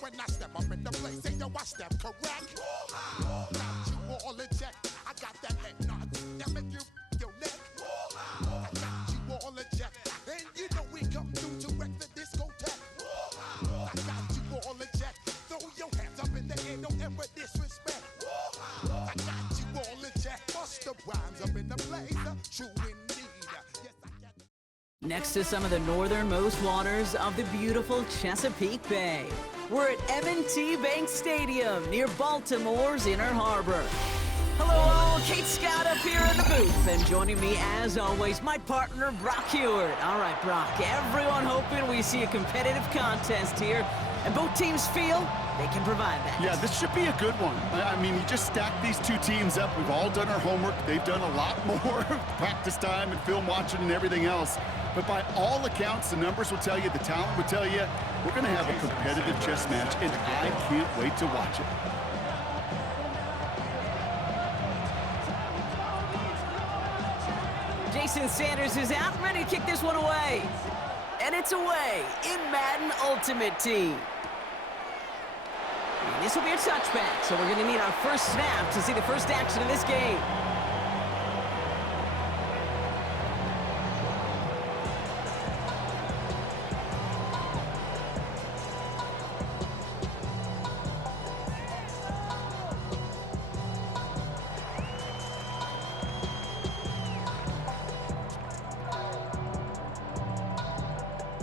When I step up in the place, say yo, I step correct. Got you all in check. I got that head nod that make you your neck. I got you all in check, and you know we come through to wreck the discotheque. I got you all in check. Throw your hands up in the air, don't ever disrespect. I got you all in check. Bust the rhymes up in the place, true indeed. Yes, I got. Next to some of the northernmost waters of the beautiful Chesapeake Bay, we're at M&T Bank Stadium near Baltimore's Inner Harbor. Hello all, Kate Scott up here in the booth, and joining me as always, my partner Brock Hewitt. All right, Brock, everyone hoping we see a competitive contest here, and both teams feel they can provide that. Yeah, this should be a good one. I mean, you just stack these two teams up. We've all done our homework. They've done a lot more practice time and film watching and everything else. But by all accounts, the numbers will tell you, the talent will tell you, we're going to have a competitive chess match, and I can't wait to watch it. Jason Sanders is out, ready to kick this one away. And it's away in Madden Ultimate Team. And this will be a touchback, so we're going to need our first snap to see the first action of this game.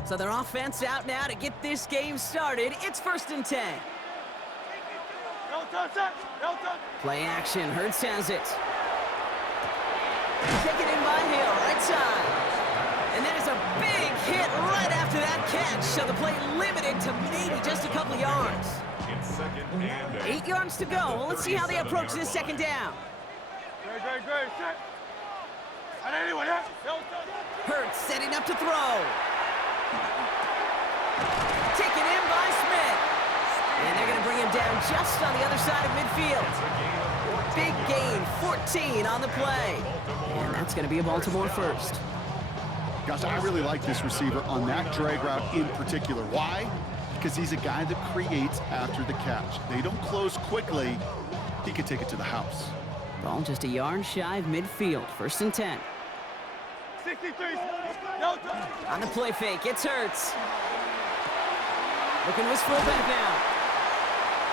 So their offense out now to get this game started. It's 1st and 10. Play action, Hurts has it. Taken in by Hill, right side. And that is a big hit right after that catch. So the play limited to maybe just a couple of yards. 8 yards to go. Well, let's see how they approach this second down. Hurts setting up to throw. Taken in by Smith. And they're going to bring him down just on the other side of midfield. Big gain, 14 on the play. And that's going to be a Baltimore first. Gosh, I really like this receiver on that drag route in particular. Why? Because he's a guy that creates after the catch. They don't close quickly. He could take it to the house. Ball just a yard shy of midfield. 1st and 10. 63. On the play fake, it's Hurts. Looking to his fullback now.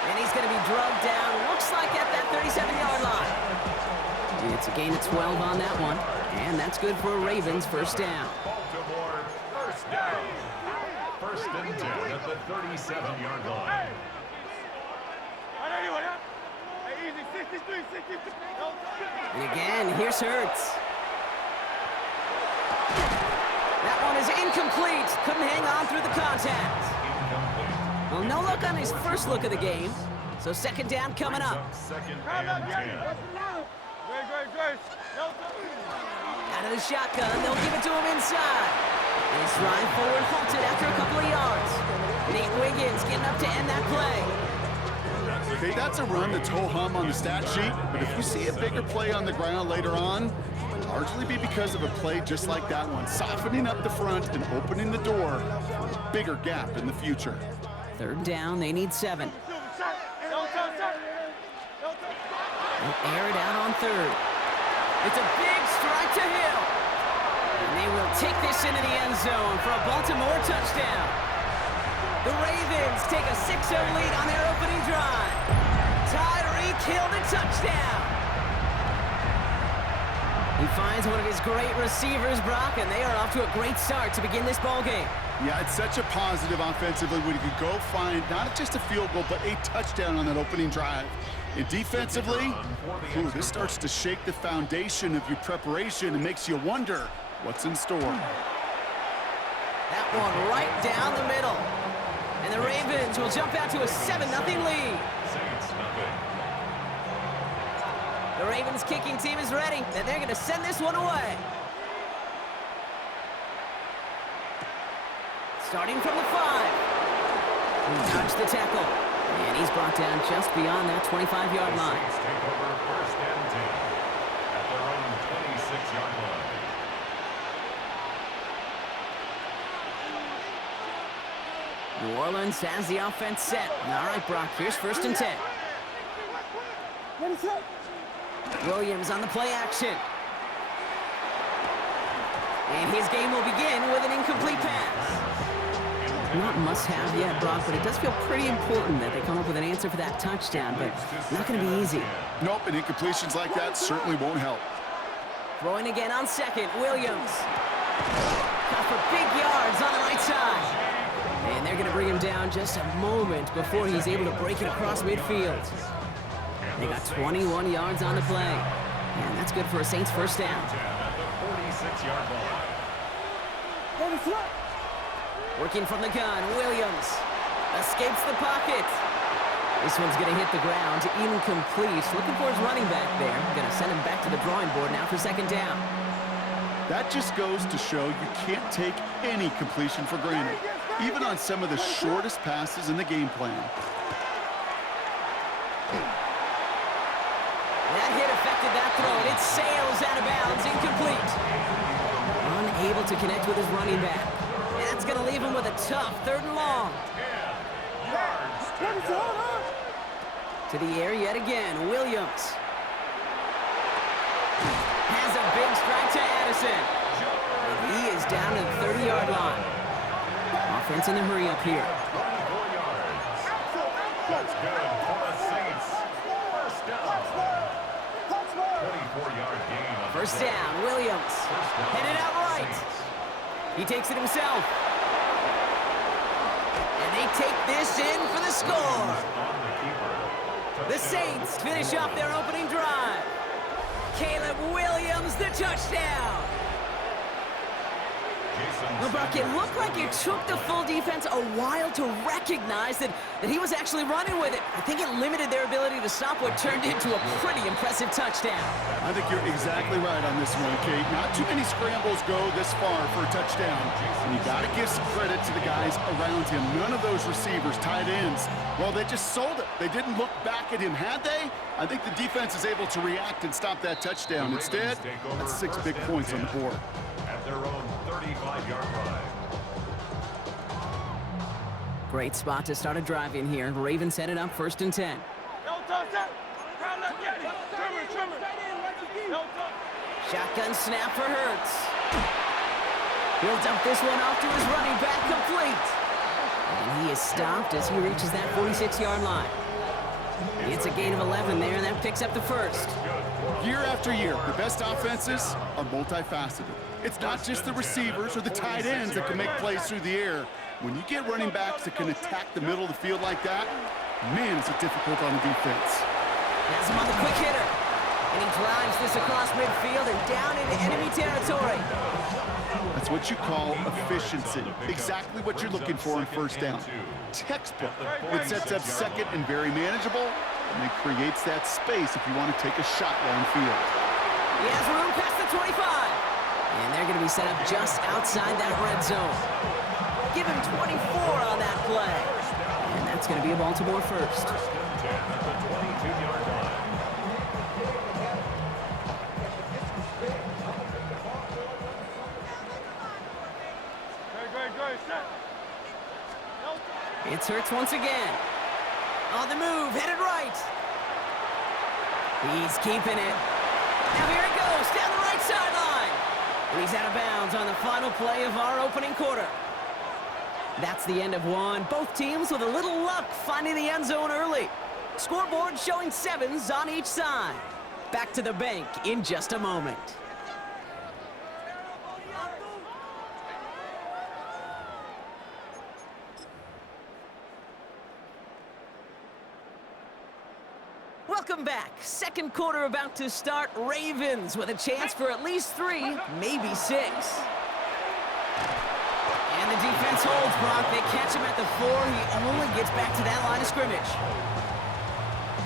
And he's going to be drugged down, looks like at that 37-yard line. It's a gain of 12 on that one. And that's good for a Ravens first down. Baltimore first down. 1st and 10 at the 37-yard line. And again, here's Hurts. That one is incomplete. Couldn't hang on through the contact. Well, no look on his first look of the game. So second down coming up. Second and 10. Out of the shotgun, they'll give it to him inside. His drive forward halted after a couple of yards. Nate Wiggins getting up to end that play. Okay, that's a run that's ho-hum on the stat sheet, but if you see a bigger play on the ground later on, it'll largely be because of a play just like that one, softening up the front and opening the door for a bigger gap in the future. 3rd down, they need 7. They'll air it out on 3rd. It's a big strike to Hill. And they will take this into the end zone for a Baltimore touchdown. The Ravens take a 6-0 lead on their opening drive. Tyreek Hill the touchdown. He finds one of his great receivers, Brock, and they are off to a great start to begin this ball game. Yeah, it's such a positive offensively when you can go find not just a field goal, but a touchdown on that opening drive. And defensively, this starts to shake the foundation of your preparation and makes you wonder, What's in store? That one right down the middle. And the Ravens will jump out to a 7-0 lead. Saints nothing. The Ravens kicking team is ready, and they're going to send this one away. Starting from the 5. He dodged the tackle. And he's brought down just beyond that 25-yard The line. Saints take over first and 10 at their own 26-yard line. New Orleans has the offense set. All right, Brock, here's first and 10. Williams on the play action. And his game will begin with an incomplete pass. Not must-have yet, Brock, but it does feel pretty important that they come up with an answer for that touchdown, but not going to be easy. Nope, and incompletions like that certainly won't help. Throwing again on second, Williams. Got for big yards on the right side. And they're going to bring him down just a moment before he's able to break it across midfield. They got 21 yards on the play. And that's good for a Saints first down. At the 46-yard line. Working from the gun, Williams escapes the pocket. This one's going to hit the ground, incomplete. Looking for his running back there. Going to send him back to the drawing board now for second down. That just goes to show you can't take any completion for granted, even on some of the shortest passes in the game plan. That hit affected that throw, and it sails out of bounds, incomplete. Unable to connect with his running back. And that's going to leave him with a tough 3rd and long. 10 yards to go. To the air yet again, Williams. Has a big strike to Addison. And he is down to the 30-yard line. Offense in the hurry up here. 24 yards. That's good for the Saints. First down. 24-yard gain. On the First play. down, Williams. First down. Headed out right. Saints. He takes it himself. And they take this in for the score. On the keeper. The Saints finish off their opening drive. Caleb Williams, the touchdown. Well, Brock, it looked like it took the full defense a while to recognize that he was actually running with it. I think it limited their ability to stop what turned into a pretty impressive touchdown. I think you're exactly right on this one, Kate. Not too many scrambles go this far for a touchdown. And you got to give some credit to the guys around him. None of those receivers, tight ends, well, they just sold it. They didn't look back at him, had they? I think the defense is able to react and stop that touchdown. Instead, that's 6 big points on the board. At their own 35-yard line. Great spot to start a drive in here. Ravens headed up first and 10. Shotgun snap for Hurts. He'll dump this one off to his running back, complete. And he is stopped as he reaches that 46-yard line. It's a gain of 11 there, and that picks up the first. Year after year, the best offenses are multifaceted. It's not just the receivers or the tight ends that can make plays through the air. When you get running backs that can attack the middle of the field like that, man, is it difficult on the defense. Has him on the quick hitter. And he drives this across midfield and down into enemy territory. That's what you call efficiency. Exactly what you're looking for on first down. Textbook. It sets up second and very manageable, and it creates that space if you want to take a shot downfield. He has room past the 25. And they're going to be set up just outside that red zone. Give him 24 on that play. And that's going to be a Baltimore first. First and 10 at the 22-yard line. It's Hurts once again. On the move, headed right. He's keeping it. Now here it goes, down the right sideline. And he's out of bounds on the final play of our opening quarter. That's the end of one. Both teams with a little luck finding the end zone early. Scoreboard showing 7s on each side. Back to the bank in just a moment. Welcome back. Second quarter about to start. Ravens with a chance for at least 3, maybe 6. And the defense holds, Brock. They catch him at the 4. He only gets back to that line of scrimmage.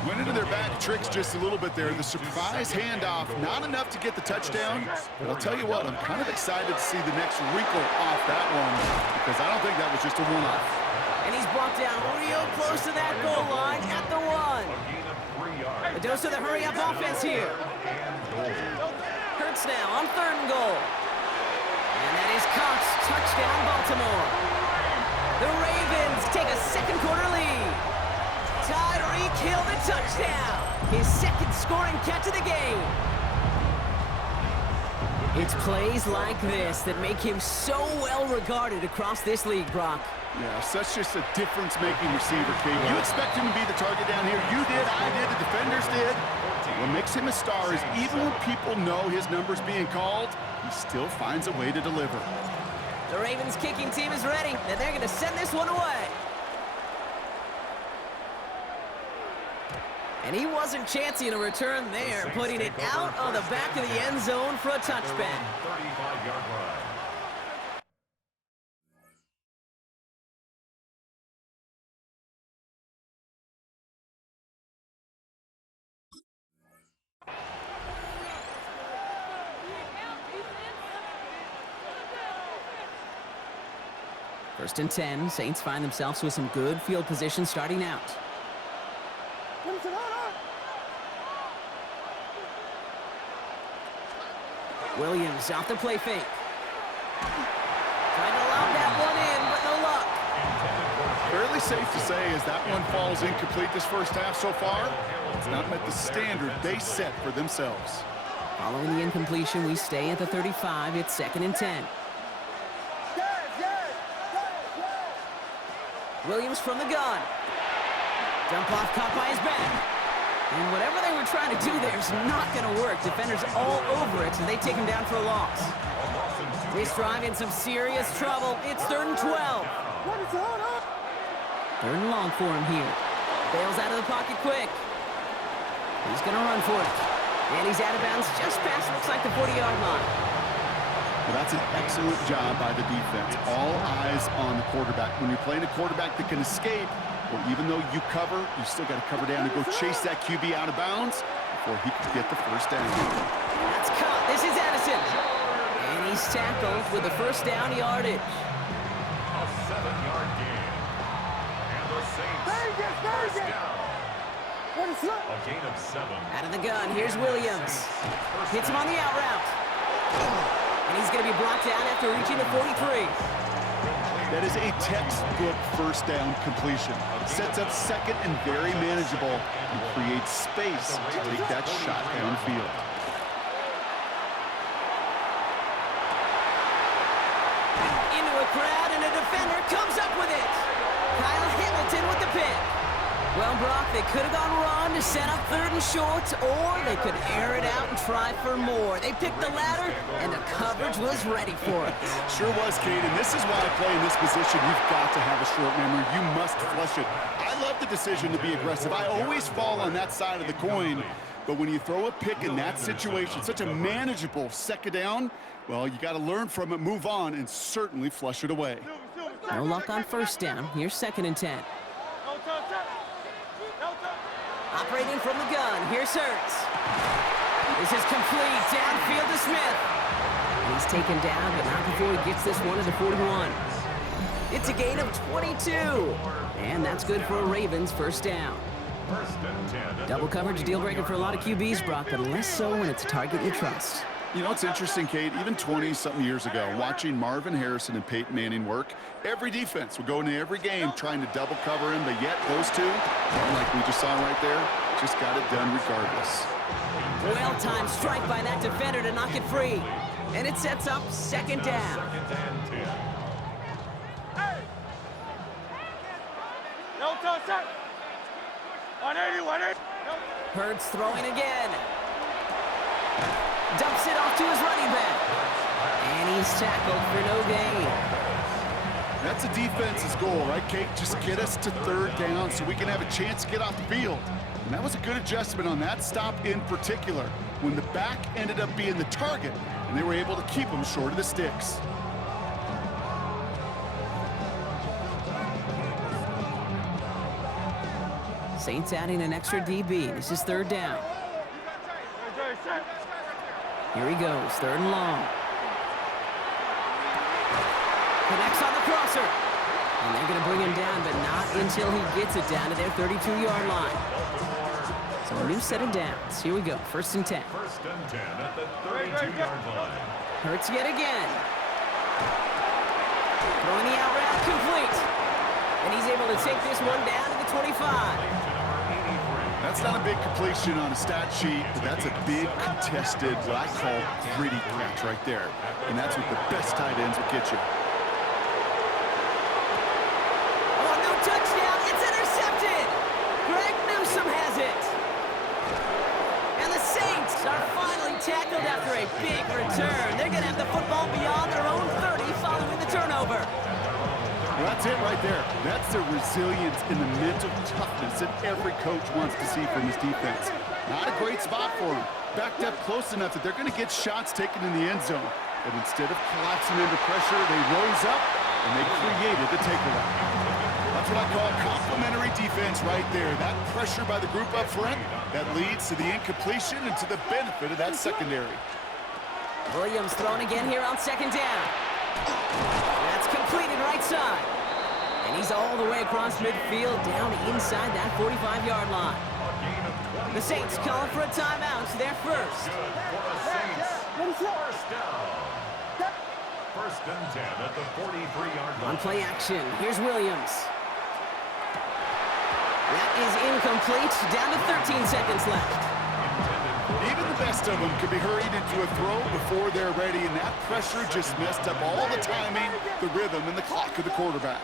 Went into their bag of tricks just a little bit there. The surprise handoff, not enough to get the touchdown. But I'll tell you what, I'm kind of excited to see the next wrinkle off that one because I don't think that was just a one-off. And he's brought down real close to that goal line at the 1. A dose of the hurry-up offense here. Hurts now on 3rd and goal. And that is Cox. Touchdown, Baltimore. The Ravens take a second quarter lead. Tyreek Hill the touchdown. His second scoring catch of the game. It's plays like this that make him so well regarded across this league, Brock. Yeah, such just a difference-making receiver, Kate. You expect him to be the target down here. You did, I did, the defenders did. What makes him a star is even when people know his number's being called, he still finds a way to deliver. The Ravens kicking team is ready, and they're going to send this one away. And he wasn't chancing a return there, putting it out on the back of the end zone for a touchback. 35-yard line. First and 10, Saints find themselves with some good field position starting out. Williams off the play fake. Trying to lob that one in, but no luck. Fairly safe to say as that one falls incomplete this first half so far, it's not met the standard they set for themselves. Following the incompletion, we stay at the 35. It's 2nd and 10. Williams from the gun. Dump off caught by his back. And whatever they were trying to do there is not going to work. Defenders all over it, and they take him down for a loss. This drive in some serious trouble. It's 3rd and 12. 3rd and long for him here. Bails out of the pocket quick. He's going to run for it. And he's out of bounds just past, looks like the 40-yard line. Well, that's an excellent job by the defense. All eyes on the quarterback. When you're playing a quarterback that can escape, well, even though you cover, you still got to cover down and go chase that QB out of bounds before he can get the first down. That's caught. This is Addison. And he's tackled with the first down yardage. A 7-yard gain. And the Saints first down. A gain of 7. Out of the gun, here's Williams. Hits him on the out route. And he's going to be brought down after reaching the 43. That is a textbook first down completion. Sets up second and very manageable and creates space to take that shot downfield. Into a crowd, and a defender comes up with it. Kyle Hamilton with the pick. Well, Brock, they could have gone run to set up 3rd and short, or they could air it out and try for more. They picked the latter, and the coverage was ready for it. Sure was, Kate, and this is why I play in this position. You've got to have a short memory. You must flush it. I love the decision to be aggressive. I always fall on that side of the coin, but when you throw a pick in that situation, such a manageable 2nd down, well, you got to learn from it, move on, and certainly flush it away. No luck on 1st down. Here's 2nd and 10. Operating from the gun, here's Hurts. This is complete, downfield to Smith. And he's taken down, but not before he gets this one to the 41. It's a gain of 22. And that's good for a Ravens first down. 1st and 10. Double coverage deal breaker for a lot of QBs, Brock, but less so when it's a target you trust. You know, it's interesting, Kate, even 20-something years ago, watching Marvin Harrison and Peyton Manning work, every defense would go into every game trying to double cover him, but yet those two, like we just saw right there, just got it done regardless. Well-timed strike by that defender to knock it free. And it sets up 2nd down. 2nd and 10. No touch, 180. Hurts throwing again. Dumps it off to his running back. And he's tackled for no gain. That's a defense's goal, right, Kate? Just get us to third down so we can have a chance to get off the field. And that was a good adjustment on that stop in particular, when the back ended up being the target, and they were able to keep him short of the sticks. Saints adding an extra DB. This is third down. Here he goes, third and long. Connects on the crosser. And they're going to bring him down, but not until he gets it down to their 32-yard line. So a new set of downs. Here we go, first and 10. First and 10 at the 32-yard line. Hurts yet again. Throwing the out route complete. And he's able to take this one down to the 25. That's not a big completion on a stat sheet, but that's a big contested, what I call gritty catch right there. And that's what the best tight ends will get you. Oh, no touchdown. It's intercepted. Greg Newsome has it. And the Saints are finally tackled after a big return. They're going to have the football beyond their own 30 following the turnover. Well, that's it right there. That's the resilience and the mental toughness that every coach wants to see from his defense. Not a great spot for him. Backed up close enough that they're going to get shots taken in the end zone. But instead of collapsing under pressure, they rose up and they created the takeaway. That's what I call complementary defense right there. That pressure by the group up front, that leads to the incompletion and to the benefit of that secondary. Williams throwing again here on second down. That's completed right side. And he's all the way across midfield down inside that 45-yard line. The Saints calling for a timeout. Their first. First down. First and 10 at the 43-yard line. On play action, here's Williams. That is incomplete. Down to 13 seconds left. Even the best of them could be hurried into a throw before they're ready, and that pressure just messed up all the timing, the rhythm, and the clock of the quarterback.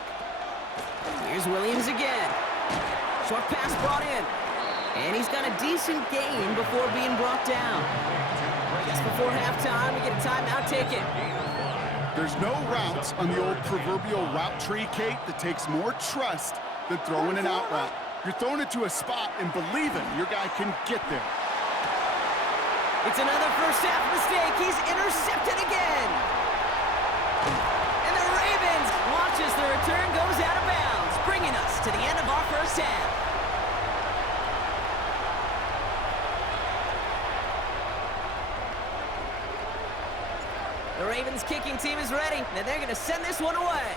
Here's Williams again. Short pass brought in. And he's got a decent gain before being brought down. Just before halftime, we get a timeout taken. There's no routes on the old proverbial route tree, Kate, that takes more trust than throwing an out route. You're throwing it to a spot and believing your guy can get there. It's another first half mistake. He's intercepted again. And the Ravens watch as the return goes out of bounds, bringing us to the end of our first half. The Ravens kicking team is ready, and they're going to send this one away.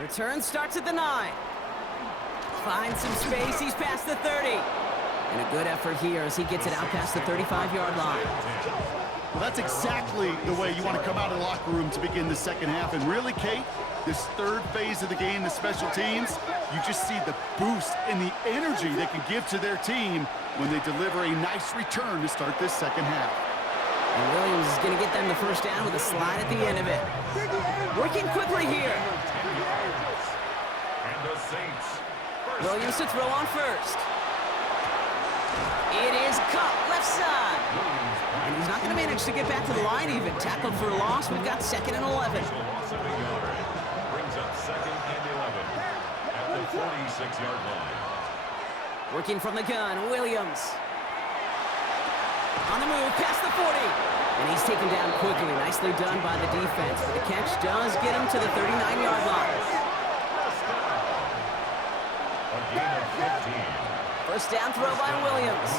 Return starts at the 9. Finds some space. He's past the 30. And a good effort here as he gets it out past the 35-yard line. Well, that's exactly the way you want to come out of the locker room to begin the second half. And really, Kate, this third phase of the game, the special teams, you just see the boost and the energy they can give to their team when they deliver a nice return to start this second half. And Williams is going to get them the first down with a slide at the end of it. Working quickly here. And the Saints. Williams to throw on first. It is caught left side. And he's not going to manage to get back to the line even. Tackled for a loss. We've got second and 11. Loss of a yard. Brings up second and 11 at the 46-yard line. Working from the gun, Williams. On the move, past the 40. And he's taken down quickly. Nicely done by the defense. But the catch does get him to the 39-yard line. A gain of 15. First down throw by Williams.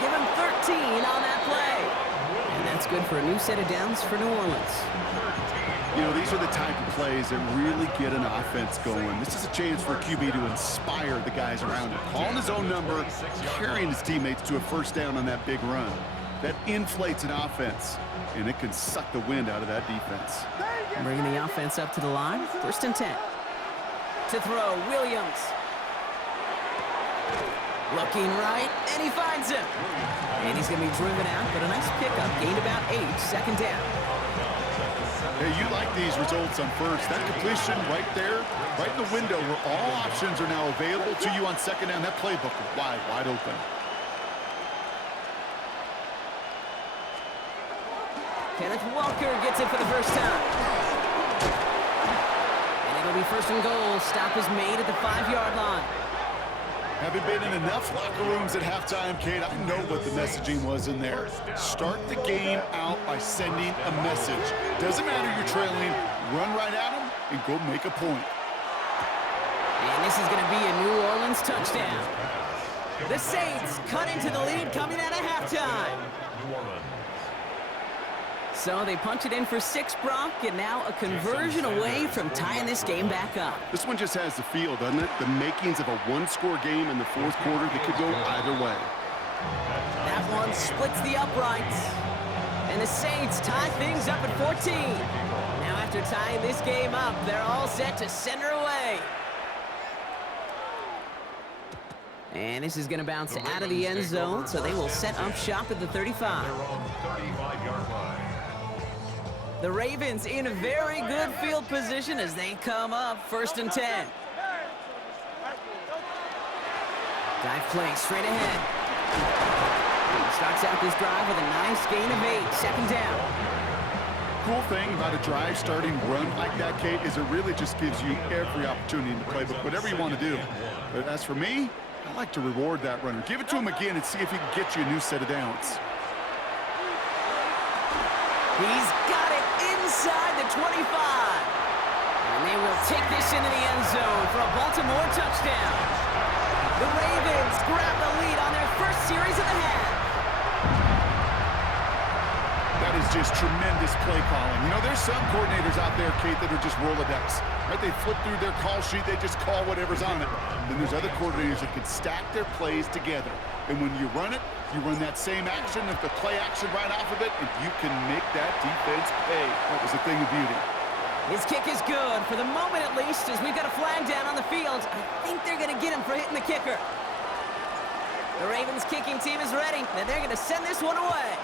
Give him 13 on that play. And that's good for a new set of downs for New Orleans. You know, these are the type of plays that really get an offense going. This is a chance for a QB to inspire the guys around him. Calling his own number, carrying his teammates to a first down on that big run. That inflates an offense, and it can suck the wind out of that defense. Bringing the offense up to the line. First and 10. To throw, Williams. Looking right, and he finds him. And he's going to be driven out, but a nice pickup. Gained about 8, second down. Hey, you like these results on first. That completion right there, right in the window where all options are now available to you on second down. That playbook is wide open. Kenneth Walker gets it for the first time. And it'll be first and goal. Stop is made at the 5-yard line. Having been in enough locker rooms at halftime, Kate, I know what the messaging was in there. Start the game out by sending a message. Doesn't matter you're trailing, run right at them and go make a point. And this is going to be a New Orleans touchdown. The Saints cut into the lead coming out of halftime. So they punch it in for 6, Brock, and now a conversion away from tying this game back up. This one just has the feel, doesn't it? The makings of a one-score game in the fourth quarter that could go either way. That one splits the uprights. And the Saints tie things up at 14. Now after tying this game up, they're all set to send her away. And this is going to bounce out of the end zone, so they will set up shop at the 35. The Ravens in a very good field position as they come up 1st and 10. Dive play straight ahead. Starts out this drive with a nice gain of 8. 2nd down. Cool thing about a drive starting run like that, Kate, is it really just gives you every opportunity in the playbook, whatever you want to do. But as for me, I like to reward that runner. Give it to him again and see if he can get you a new set of downs. He's got it inside the 25. And they will take this into the end zone for a Baltimore touchdown. The Ravens grab the lead on their first series of the half. That is just tremendous play calling. You know, there's some coordinators out there, Kate, that are just Rolodex. Right? They flip through their call sheet, they just call whatever's on it. Then there's other coordinators that can stack their plays together. And when you run it, you run that same action, if the play action right off of it, and you can make that defense pay. That was a thing of beauty. His kick is good, for the moment at least, as we've got a flag down on the field. I think they're going to get him for hitting the kicker. The Ravens kicking team is ready, and they're going to send this one away.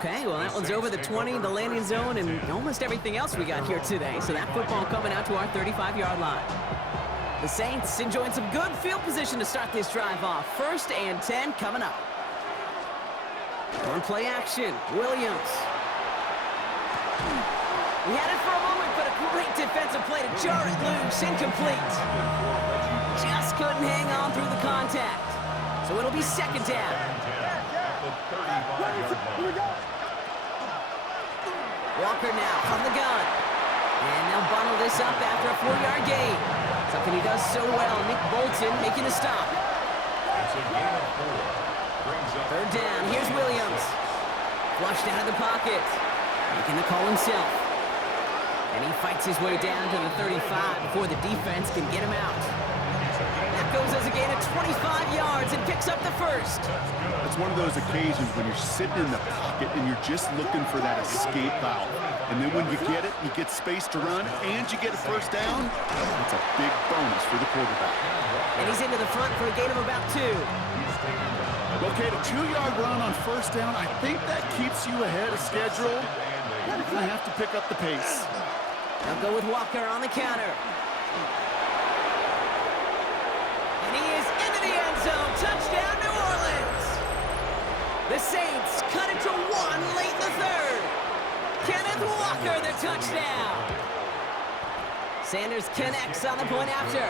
Okay, well, that one's over the 20, the landing zone, and almost everything else we got here today. So that football coming out to our 35-yard line. The Saints enjoying some good field position to start this drive off. 1st and 10 coming up. On play action, Williams. He had it for a moment, but a great defensive play to jar it loose. Incomplete. Just couldn't hang on through the contact. So it'll be 2nd down. Walker now from the gun. And they'll bundle this up after a 4-yard gain. Something he does so well. Nick Bolton making a stop. 3rd down. Here's Williams. Flushed out of the pocket. Making the call himself. And he fights his way down to the 35 before the defense can get him out. That goes as a gain of 25 yards and picks up the 1st. It's one of those occasions when you're sitting in the pocket and you're just looking for that escape valve. And then when you get it, you get space to run, and you get a 1st down. It's a big bonus for the quarterback. And he's into the front for a gain of about 2. Okay, the 2-yard run on 1st down, I think that keeps you ahead of schedule. You're going to have to pick up the pace. They'll go with Walker on the counter. And he is into the end zone. Touchdown, New Orleans. The Saints cut it to 1 late in the 3rd. Kenneth Walker, the touchdown. Sanders connects on the point after.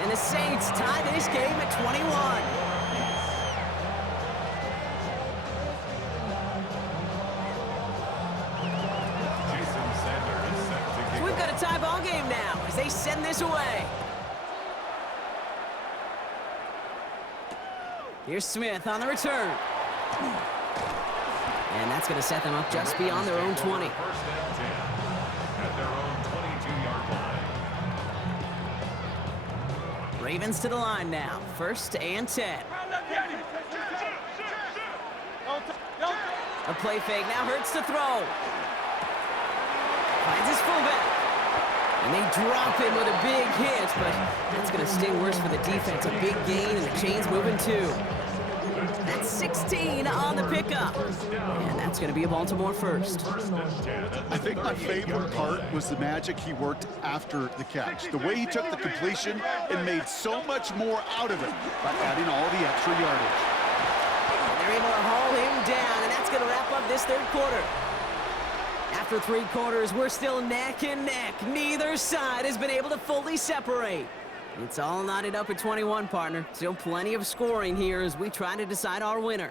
And the Saints tie this game at 21. So we've got a tie ball game now as they send this away. Here's Smith on the return. And that's going to set them up just beyond their own 20. 1st and 10 at their own 22-yard line. Ravens to the line now. 1st and 10. A play fake now hurts to throw. Finds his fullback. And they drop him with a big hit, but that's going to sting worse for the defense. A big gain, and the chain's moving too. That's 16 on the pickup. And that's going to be a Baltimore 1st. I think my favorite part was the magic he worked after the catch. The way he took the completion and made so much more out of it by adding all the extra yardage. they're able to haul him down, and that's going to wrap up this third quarter. After 3 quarters, we're still neck and neck. Neither side has been able to fully separate. It's all knotted up at 21, partner. Still plenty of scoring here as we try to decide our winner.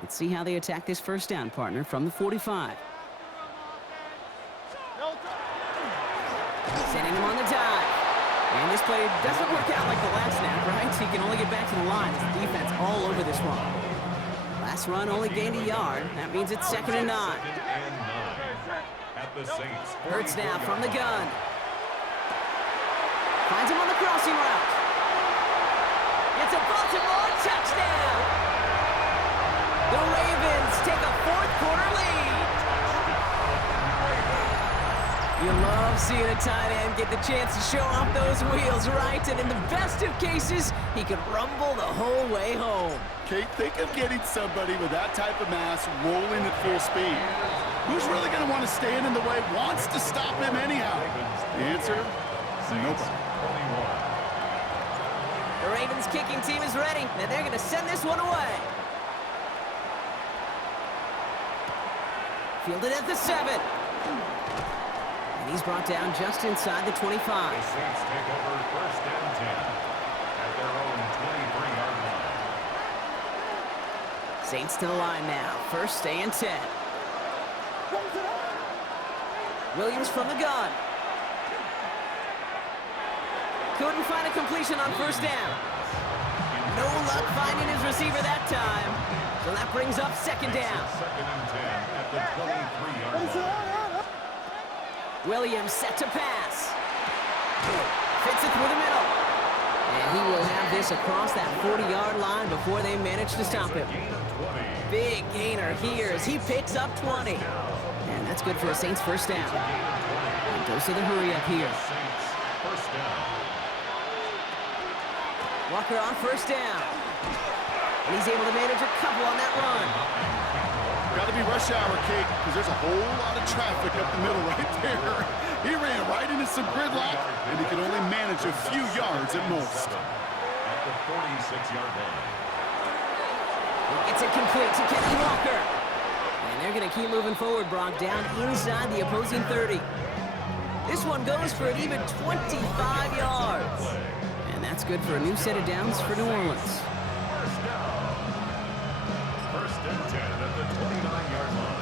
Let's see how they attack this first down, partner, from the 45. Sending him on the dive. And this play doesn't work out like the last snap, right? So he can only get back to the line as the defense all over this one. Last run only gained a yard. That means it's 2nd and 9. Hurts now from the gun. Finds him on the crossing route. It's a Baltimore touchdown. The Ravens take a fourth-quarter lead. You love seeing a tight end get the chance to show off those wheels, right? And in the best of cases, he could rumble the whole way home. Kate, think of getting somebody with that type of mass rolling at full speed. Who's really going to want to stand in the way, wants to stop him anyhow? The answer, nobody. The Ravens kicking team is ready, and they're going to send this one away. Fielded at the 7. And he's brought down just inside the 25. The Saints take over 1st and 10 at their own 23-yard line. Saints to the line now. 1st and 10. Williams from the gun. Couldn't find a completion on 1st down. No luck finding his receiver that time. So that brings up 2nd down. 2nd and 10 at the 23-yard line. Williams set to pass. Fits it through the middle. And he will have this across that 40-yard line before they manage to stop him. Big gainer here as he picks up 20. And that's good for a Saints 1st down. And goes to the hurry up here. First down. Walker on 1st down. And he's able to manage a couple on that run. Got to be rush hour, Kate, because there's a whole lot of traffic up the middle right there. He ran right into some gridlock, and he can only manage a few yards at most. At the 46-yard line. It's incomplete to Kenny Walker. And they're going to keep moving forward, Brock, down inside the opposing 30. This one goes for an even 25 yards. And that's good for a new set of downs for New Orleans. First down. 1st and 10 at the 29-yard line.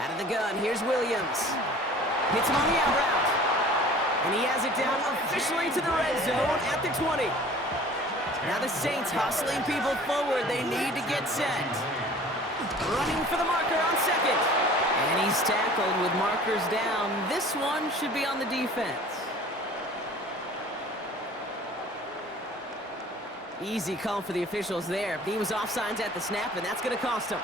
Out of the gun, here's Williams. Hits him on the out route. And he has it down officially to the red zone at the 20. Now the Saints hustling people forward. They need to get set. Running for the marker on 2nd. And he's tackled with markers down. This one should be on the defense. Easy call for the officials there. He was offsides at the snap, and that's going to cost him.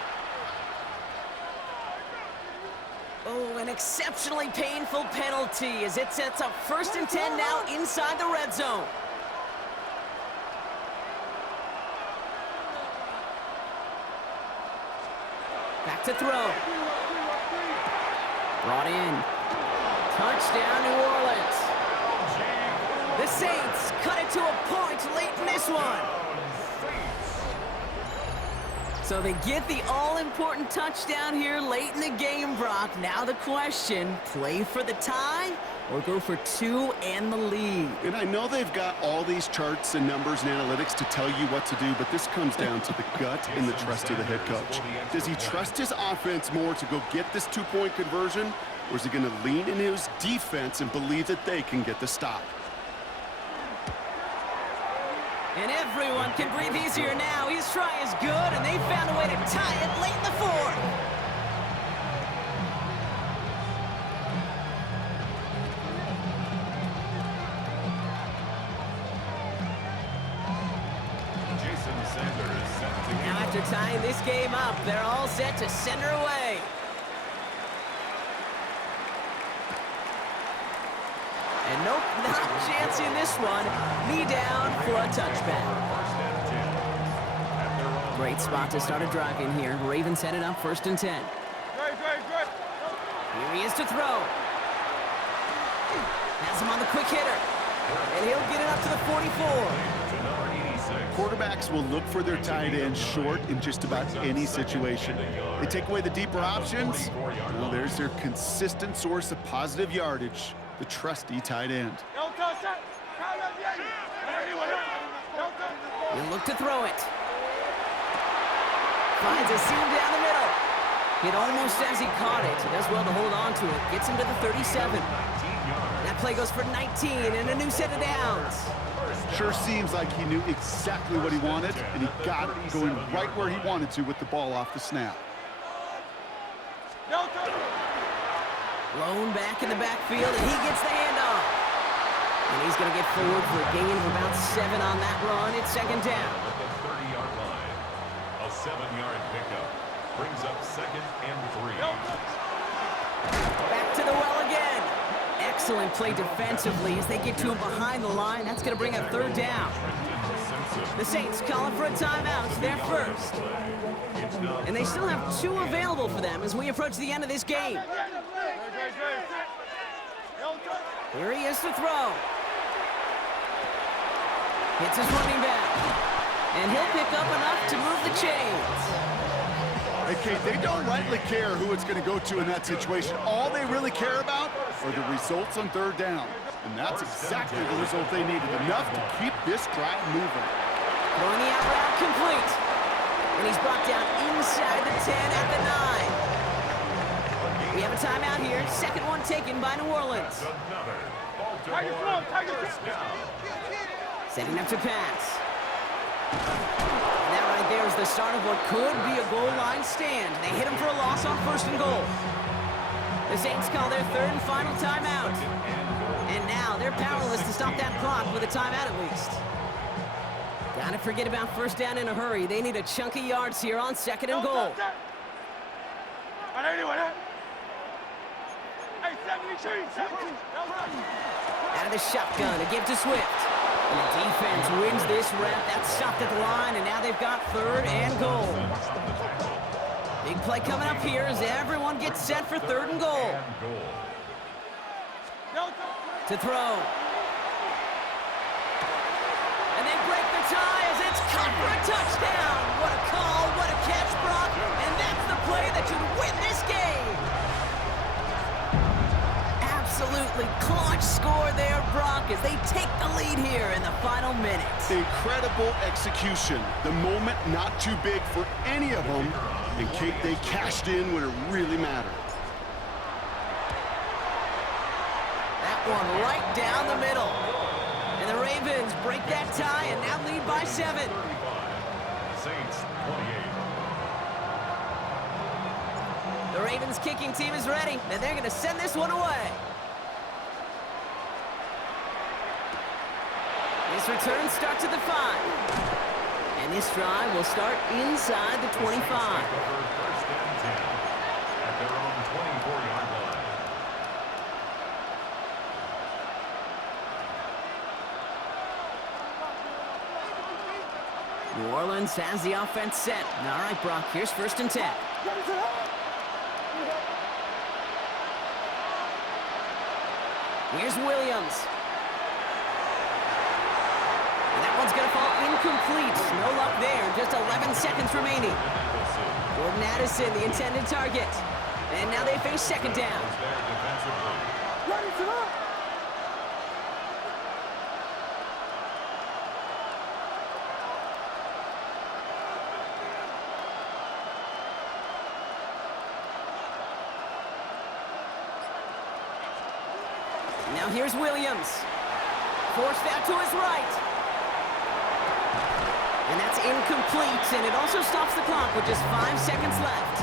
Oh, an exceptionally painful penalty as it sets up 1st and 10 now inside the red zone. Back to throw. Brought in. Touchdown, New Orleans. The Saints cut it to a point late in this one. So they get the all-important touchdown here late in the game, Brock. Now the question, play for the tie or go for 2 and the lead? And I know they've got all these charts and numbers and analytics to tell you what to do, but this comes down to the gut and the trust of the head coach. Does he trust his offense more to go get this 2-point conversion, or is he going to lean into his defense and believe that they can get the stop? And everyone can breathe easier now. His try is good, and they found a way to tie it late in the 4th. Now after tying this game up. They're all set to send her away. And nope, not a chance in this one. Knee down for a touchback. Great spot to start a drive in here. Ravens headed up 1st and 10. Here he is to throw. Has him on the quick hitter. And he'll get it up to the 44. Quarterbacks will look for their tight end short in just about any situation. They take away the deeper options. Well, there's their consistent source of positive yardage, the trusty tight end. He'll look to throw it. Finds a seam down the middle. It almost as he caught it. He does well to hold on to it. Gets him to the 37. That play goes for 19 and a new set of downs. Sure seems like he knew exactly what he wanted, and he got it going right where he wanted to with the ball off the snap. Blown back in the backfield, and he gets the handoff. And he's going to get forward for a gain of about 7 on that run. It's 2nd down. At the 30-yard line, a 7-yard pickup brings up 2nd and 3. Back to the well again. Excellent play defensively as they get to him behind the line. That's going to bring up 3rd down. The Saints calling for a timeout. They're first. And they still have 2 available for them as we approach the end of this game. Here he is to throw. Hits his running back. And he'll pick up enough to move the chains. Hey, Kate, they don't rightly care who it's going to go to in that situation. All they really care about are the results on 3rd down. And that's exactly the result they needed, enough to keep this drive moving. Throwing the out route complete. And he's brought down inside the 10 at the 9. We have a timeout here. 2nd one taken by New Orleans. Setting up to pass. And that right there is the start of what could be a goal line stand. They hit him for a loss on 1st and goal. The Saints call their 3rd and final timeout. And now they're powerless to stop that clock with a timeout at least. Gotta forget about 1st down in a hurry. They need a chunk of yards here on 2nd and goal. Out of the shotgun, a give to Swift. And the defense wins this rep. That's stopped at the line, and now they've got 3rd and goal. Big play coming up here as everyone gets set for 3rd and goal. To throw. And they break the tie as it's caught for a touchdown. What a call, what a catch, Brock. And that's the play that should win this game. Absolutely clutch score there, Brock, as they take the lead here in the final minute. Incredible execution. The moment not too big for any of them. And Kate, they cashed in when it really mattered. That one right down the middle. And the Ravens break that tie and now lead by 7. Saints 28. The Ravens kicking team is ready, and they're going to send this one away. This return starts at the 5. And this drive will start inside the 25. 1st and 10 at their own 24-yard line. New Orleans has the offense set. All right, Brock, here's 1st and 10. Here's Williams. And that one's going to fall incomplete. No luck there. Just 11 seconds remaining. Jordan Addison, the intended target. And now they face 2nd down. Now here's Williams. Forced out to his right. And that's incomplete, and it also stops the clock with just 5 seconds left.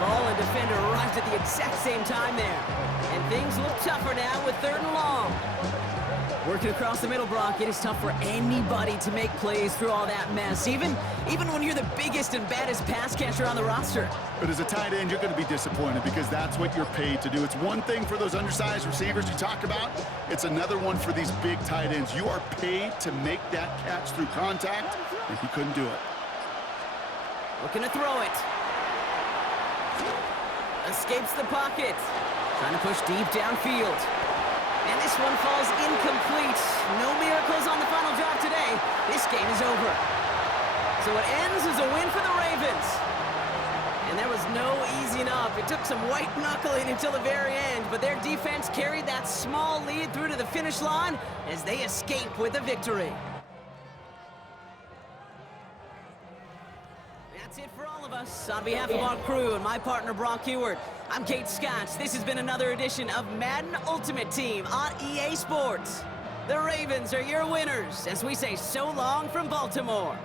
Ball and defender arrived at the exact same time there. And things look tougher now with 3rd and long. Working across the middle, Brock, it is tough for anybody to make plays through all that mess, even when you're the biggest and baddest pass catcher on the roster. But as a tight end, you're going to be disappointed because that's what you're paid to do. It's one thing for those undersized receivers you talk about. It's another one for these big tight ends. You are paid to make that catch through contact, and he couldn't do it. Looking to throw it. Escapes the pocket. Trying to push deep downfield. And this one falls incomplete. No miracles on the final drive today. This game is over. So it ends as a win for the Ravens. And there was no easing up. It took some white knuckling until the very end, but their defense carried that small lead through to the finish line as they escape with a victory. That's it for all of us. On behalf of our crew and my partner, Brock Hewart, I'm Kate Scott. This has been another edition of Madden Ultimate Team on EA Sports. The Ravens are your winners as we say so long from Baltimore.